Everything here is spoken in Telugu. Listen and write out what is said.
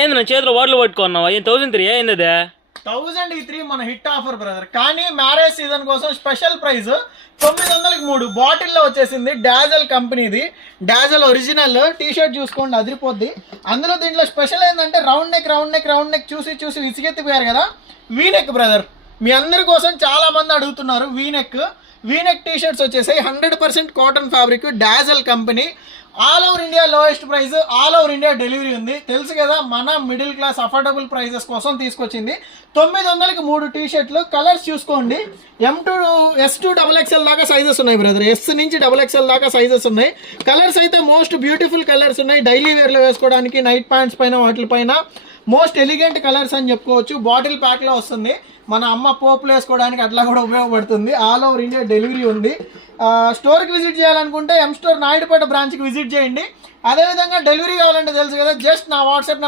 ఏంది నా చేతిలో వాటర్ పట్టుకున్నావా? ఏం 1003 ఏంది అదే? 1003 మన హిట్ ఆఫర్ బ్రదర్. కానీ మ్యారేజ్ సీజన్ కోసం స్పెషల్ ప్రైస్ 900కి 3 బాటిల్లో వచ్చేసింది. డాజల్ కంపెనీది, డాజల్ ఒరిజినల్ టీ షర్ట్ చూసుకోండి, అదిరిపోద్ది. అందులో దీంట్లో స్పెషల్ ఏంటంటే రౌండ్ నెక్ చూసి విసిగెత్తిపోయారు కదా, వీ నెక్ బ్రదర్. మీ అందరి కోసం చాలా మంది అడుగుతున్నారు వీ నెక్ టీ షర్ట్స్ వచ్చేసాయి. 100% cotton fabric, dazzle company. All over India lowest price, all over India delivery ఉంది. తెలుసు కదా, మన మిడిల్ క్లాస్ అఫోర్డబుల్ ప్రైజెస్ కోసం తీసుకొచ్చింది. 900కి 3 టీ షర్ట్లు. కలర్స్ చూసుకోండి, M2 S2 XXL దాకా సైజెస్ ఉన్నాయి బ్రదర్. S నుంచి XXL దాకా సైజెస్ ఉన్నాయి. కలర్స్ అయితే మోస్ట్ బ్యూటిఫుల్ కలర్స్ ఉన్నాయి. డైలీ వేర్లో వేసుకోవడానికి, నైట్ ప్యాంట్స్ పైన వాటిపైన మోస్ట్ ఎలిగెంట్ కలర్స్ అని చెప్పుకోవచ్చు. బాటిల్ ప్యాక్లో వస్తుంది, మన అమ్మ పోపులు వేసుకోవడానికి అట్లా కూడా ఉపయోగపడుతుంది. ఆల్ ఓవర్ ఇండియా డెలివరీ ఉంది. స్టోర్కి విజిట్ చేయాలనుకుంటే M స్టోర్ నాయుడుపేట బ్రాంచ్కి విజిట్ చేయండి. అదేవిధంగా డెలివరీ కావాలంటే తెలుసు కదా, జస్ట్ నా వాట్సాప్ నెంబర్